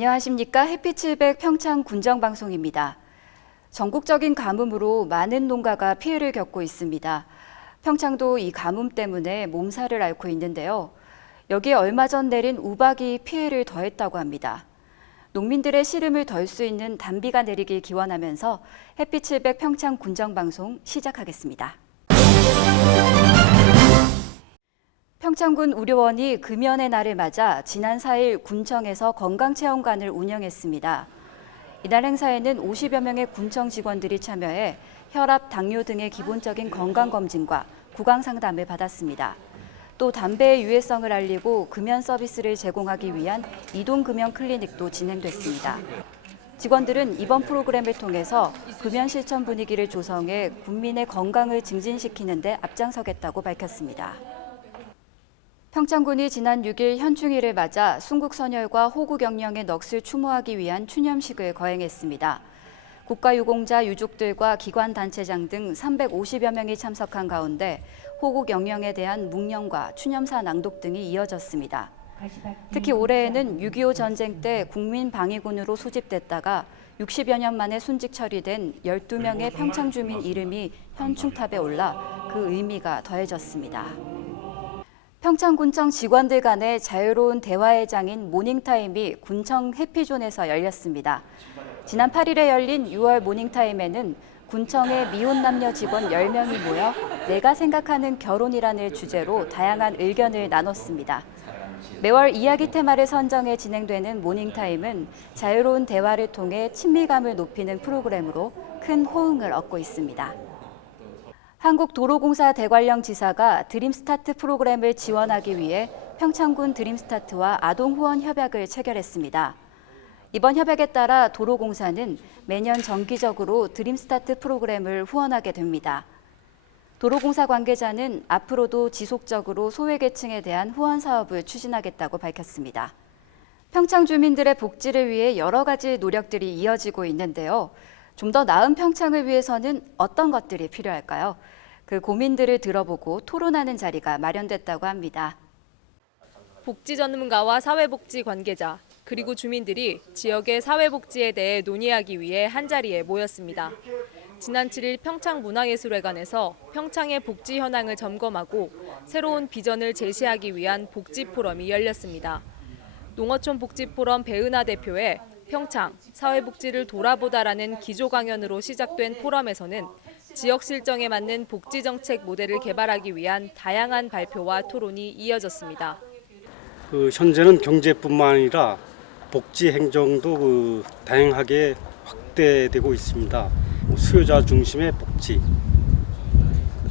안녕하십니까. 햇빛700 평창 군정방송입니다. 전국적인 가뭄으로 많은 농가가 피해를 겪고 있습니다. 평창도 이 가뭄 때문에 몸살을 앓고 있는데요. 여기에 얼마 전 내린 우박이 피해를 더했다고 합니다. 농민들의 시름을 덜 수 있는 단비가 내리길 기원하면서 햇빛700 평창 군정방송 시작하겠습니다. 평창군 우려원이 금연의 날을 맞아 지난 4일 군청에서 건강체험관을 운영했습니다. 이날 행사에는 50여 명의 군청 직원들이 참여해 혈압, 당뇨 등의 기본적인 건강검진과 구강상담을 받았습니다. 또 담배의 유해성을 알리고 금연 서비스를 제공하기 위한 이동금연 클리닉도 진행됐습니다. 직원들은 이번 프로그램을 통해서 금연 실천 분위기를 조성해 국민의 건강을 증진시키는 데 앞장서겠다고 밝혔습니다. 평창군이 지난 6일 현충일을 맞아 순국선열과 호국영령의 넋을 추모하기 위한 추념식을 거행했습니다. 국가유공자 유족들과 기관단체장 등 350여 명이 참석한 가운데 호국영령에 대한 묵념과 추념사 낭독 등이 이어졌습니다. 특히 올해에는 6.25 전쟁 때 국민방위군으로 소집됐다가 60여 년 만에 순직 처리된 12명의 평창 주민 이름이 현충탑에 올라 그 의미가 더해졌습니다. 평창군청 직원들 간의 자유로운 대화의 장인 모닝타임이 군청 해피존에서 열렸습니다. 지난 8일에 열린 6월 모닝타임에는 군청의 미혼 남녀 직원 10명이 모여 내가 생각하는 결혼이라는 주제로 다양한 의견을 나눴습니다. 매월 이야기 테마를 선정해 진행되는 모닝타임은 자유로운 대화를 통해 친밀감을 높이는 프로그램으로 큰 호응을 얻고 있습니다. 한국도로공사 대관령 지사가 드림스타트 프로그램을 지원하기 위해 평창군 드림스타트와 아동후원 협약을 체결했습니다. 이번 협약에 따라 도로공사는 매년 정기적으로 드림스타트 프로그램을 후원하게 됩니다. 도로공사 관계자는 앞으로도 지속적으로 소외계층에 대한 후원 사업을 추진하겠다고 밝혔습니다. 평창 주민들의 복지를 위해 여러 가지 노력들이 이어지고 있는데요. 좀 더 나은 평창을 위해서는 어떤 것들이 필요할까요? 그 고민들을 들어보고 토론하는 자리가 마련됐다고 합니다. 복지 전문가와 사회복지 관계자, 그리고 주민들이 지역의 사회복지에 대해 논의하기 위해 한자리에 모였습니다. 지난 7일 평창문화예술회관에서 평창의 복지 현황을 점검하고 새로운 비전을 제시하기 위한 복지 포럼이 열렸습니다. 농어촌 복지 포럼 배은하 대표의 평창, 사회복지를 돌아보다라는 기조 강연으로 시작된 포럼에서는 지역 실정에 맞는 복지 정책 모델을 개발하기 위한 다양한 발표와 토론이 이어졌습니다. 현재는 경제뿐만 아니라 복지 행정도 다양하게 확대되고 있습니다. 수요자 중심의 복지,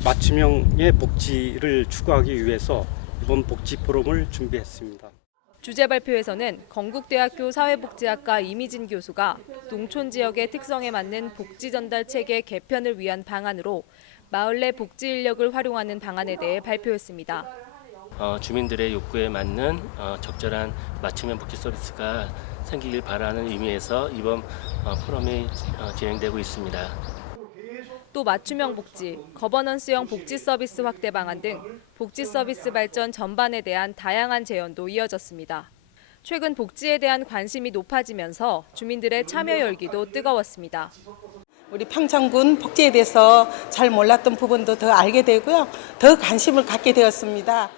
맞춤형의 복지를 추구하기 위해서 이번 복지 포럼을 준비했습니다. 주제 발표에서는 건국대학교 사회복지학과 이미진 교수가 농촌 지역의 특성에 맞는 복지 전달 체계 개편을 위한 방안으로 마을 내 복지 인력을 활용하는 방안에 대해 발표했습니다. 주민들의 욕구에 맞는 적절한 맞춤형 복지 서비스가 생기길 바라는 의미에서 이번 포럼이 진행되고 있습니다. 또 맞춤형 복지, 거버넌스형 복지 서비스 확대 방안 등 복지 서비스 발전 전반에 대한 다양한 제언도 이어졌습니다. 최근 복지에 대한 관심이 높아지면서 주민들의 참여 열기도 뜨거웠습니다. 우리 평창군 복지에 대해서 잘 몰랐던 부분도 더 알게 되고요. 더 관심을 갖게 되었습니다.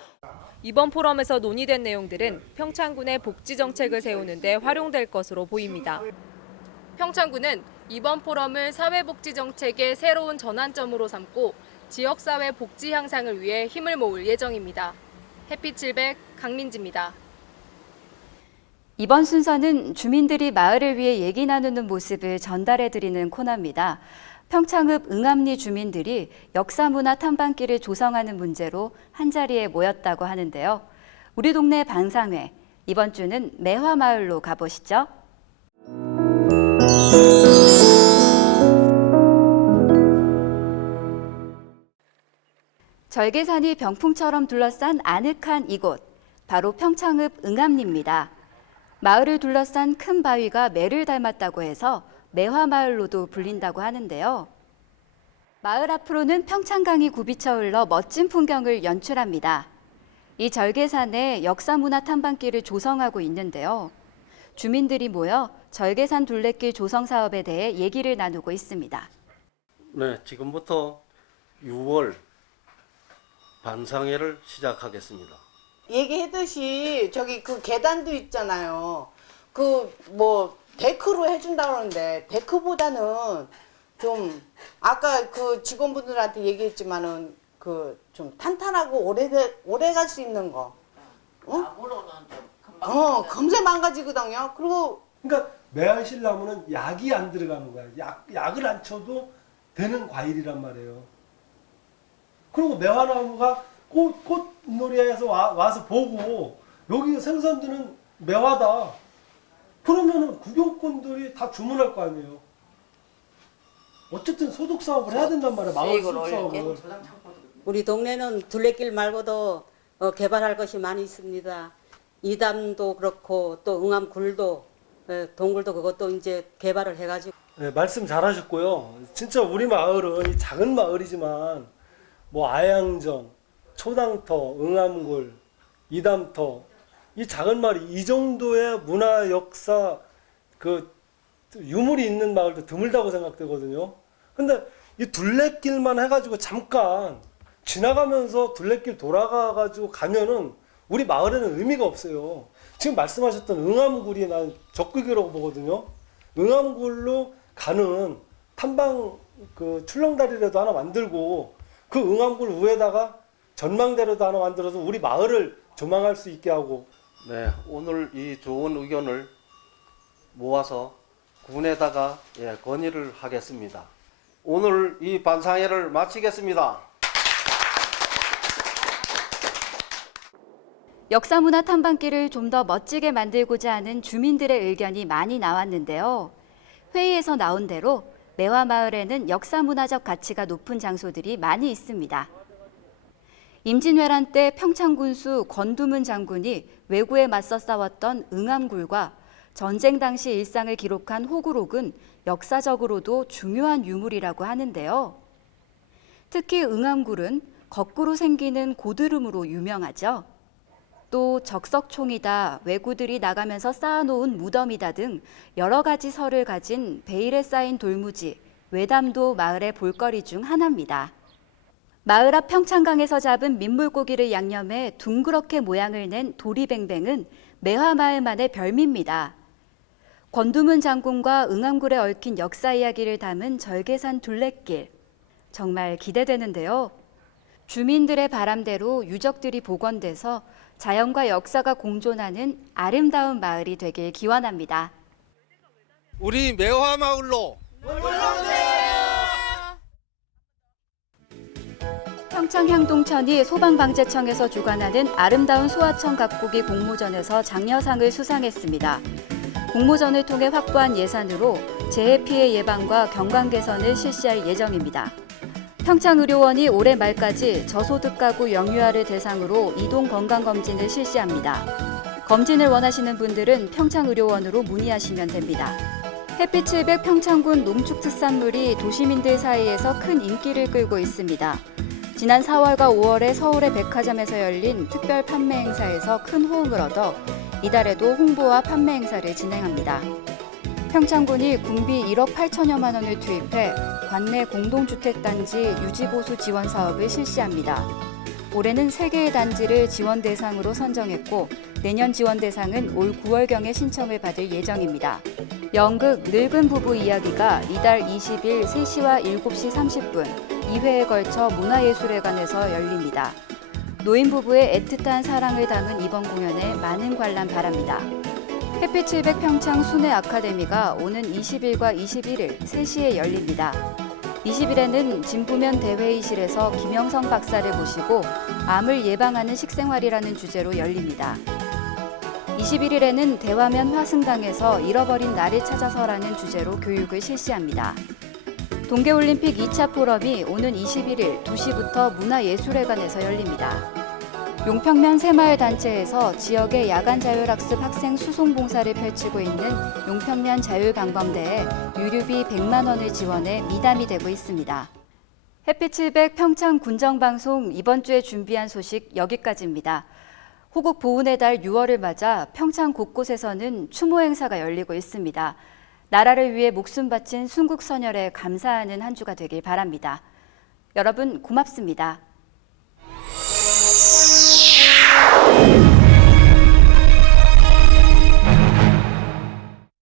이번 포럼에서 논의된 내용들은 평창군의 복지 정책을 세우는 데 활용될 것으로 보입니다. 평창군은 이번 포럼을 사회복지 정책의 새로운 전환점으로 삼고 지역사회 복지 향상을 위해 힘을 모을 예정입니다. 햇빛700 강민지입니다. 이번 순서는 주민들이 마을을 위해 얘기 나누는 모습을 전달해드리는 코너입니다. 평창읍 응암리 주민들이 역사문화 탐방길을 조성하는 문제로 한자리에 모였다고 하는데요. 우리 동네 방상회, 이번 주는 매화마을로 가보시죠. 절개산이 병풍처럼 둘러싼 아늑한 이곳, 바로 평창읍 응암리입니다. 마을을 둘러싼 큰 바위가 매를 닮았다고 해서 매화마을로도 불린다고 하는데요. 마을 앞으로는 평창강이 굽이쳐 흘러 멋진 풍경을 연출합니다. 이 절개산에 역사문화 탐방길을 조성하고 있는데요. 주민들이 모여 절개산 둘레길 조성 사업에 대해 얘기를 나누고 있습니다. 네, 지금부터 6월 반상회를 시작하겠습니다. 얘기했듯이 저기 그 계단도 있잖아요. 그 뭐 데크로 해준다고 하는데 데크보다는 좀 아까 그 직원분들한테 얘기했지만은 그 좀 탄탄하고 오래 갈 수 있는 거. 금세 망가지거든요. 그리고 그러니까 매화실 나무는 약이 안 들어가는 거야. 약을 안 쳐도 되는 과일이란 말이에요. 그리고 매화나무가 꽃놀이에서 와서 보고 여기 생산되는 매화다. 그러면은 구경꾼들이 다 주문할 거 아니에요. 어쨌든 소득 사업을 해야 된단 말이야. 마을 소득 사업을. 우리 동네는 둘레길 말고도 개발할 것이 많이 있습니다. 이담도 그렇고 또 응암굴도 동굴도 그것도 이제 개발을 해가지고. 네, 말씀 잘하셨고요. 진짜 우리 마을은 이 작은 마을이지만 뭐 아양정, 초당터, 응암굴, 이담터 이 작은 마을이 이 정도의 문화 역사 그 유물이 있는 마을도 드물다고 생각되거든요. 근데 이 둘레길만 해가지고 잠깐 지나가면서 둘레길 돌아가가지고 가면은 우리 마을에는 의미가 없어요. 지금 말씀하셨던 응암굴이 난 적극이라고 보거든요. 응암굴로 가는 탐방 그 출렁다리라도 하나 만들고 그 응암굴 위에다가 전망대로도 하나 만들어서 우리 마을을 조망할 수 있게 하고. 네, 오늘 이 좋은 의견을 모아서 군에다가 건의를 하겠습니다. 오늘 이 반상회를 마치겠습니다. 역사문화 탐방길을 좀 더 멋지게 만들고자 하는 주민들의 의견이 많이 나왔는데요. 회의에서 나온 대로 매화마을에는 역사문화적 가치가 높은 장소들이 많이 있습니다. 임진왜란 때 평창군수 권두문 장군이 왜구에 맞서 싸웠던 응암굴과 전쟁 당시 일상을 기록한 호구록은 역사적으로도 중요한 유물이라고 하는데요. 특히 응암굴은 거꾸로 생기는 고드름으로 유명하죠. 또 적석총이다, 왜구들이 나가면서 쌓아놓은 무덤이다 등 여러 가지 설을 가진 베일에 쌓인 돌무지, 외담도 마을의 볼거리 중 하나입니다. 마을 앞 평창강에서 잡은 민물고기를 양념해 둥그렇게 모양을 낸 도리뱅뱅은 매화마을만의 별미입니다. 권두문 장군과 응암굴에 얽힌 역사 이야기를 담은 절개산 둘레길. 정말 기대되는데요. 주민들의 바람대로 유적들이 복원돼서 자연과 역사가 공존하는 아름다운 마을이 되길 기원합니다. 우리 매화마을로 평창향동천이 소방방재청에서 주관하는 아름다운 소하천 가꾸기 공모전에서 장려상을 수상했습니다. 공모전을 통해 확보한 예산으로 재해 피해 예방과 경관 개선을 실시할 예정입니다. 평창의료원이 올해 말까지 저소득 가구 영유아를 대상으로 이동 건강검진을 실시합니다. 검진을 원하시는 분들은 평창의료원으로 문의하시면 됩니다. 햇빛 700 평창군 농축특산물이 도시민들 사이에서 큰 인기를 끌고 있습니다. 지난 4월과 5월에 서울의 백화점에서 열린 특별 판매 행사에서 큰 호응을 얻어 이달에도 홍보와 판매 행사를 진행합니다. 평창군이 군비 1억 8천여만 원을 투입해 관내 공동주택단지 유지보수 지원 사업을 실시합니다. 올해는 3개의 단지를 지원 대상으로 선정했고 내년 지원 대상은 올 9월경에 신청을 받을 예정입니다. 연극 늙은 부부 이야기가 이달 20일 3시와 7시 30분 2회에 걸쳐 문화예술회관에서 열립니다. 노인 부부의 애틋한 사랑을 담은 이번 공연에 많은 관람 바랍니다. 햇빛 700 평창 순회 아카데미가 오는 20일과 21일 3시에 열립니다. 20일에는 진부면 대회의실에서 김영성 박사를 모시고 암을 예방하는 식생활이라는 주제로 열립니다. 21일에는 대화면 화승당에서 잃어버린 나를 찾아서라는 주제로 교육을 실시합니다. 동계올림픽 2차 포럼이 오는 21일 2시부터 문화예술회관에서 열립니다. 용평면 새마을단체에서 지역의 야간 자율학습 학생 수송 봉사를 펼치고 있는 용평면 자율방범대에 유류비 100만 원을 지원해 미담이 되고 있습니다. 햇빛 700 평창 군정방송 이번 주에 준비한 소식 여기까지입니다. 호국 보훈의 달 6월을 맞아 평창 곳곳에서는 추모 행사가 열리고 있습니다. 나라를 위해 목숨 바친 순국선열에 감사하는 한 주가 되길 바랍니다. 여러분 고맙습니다.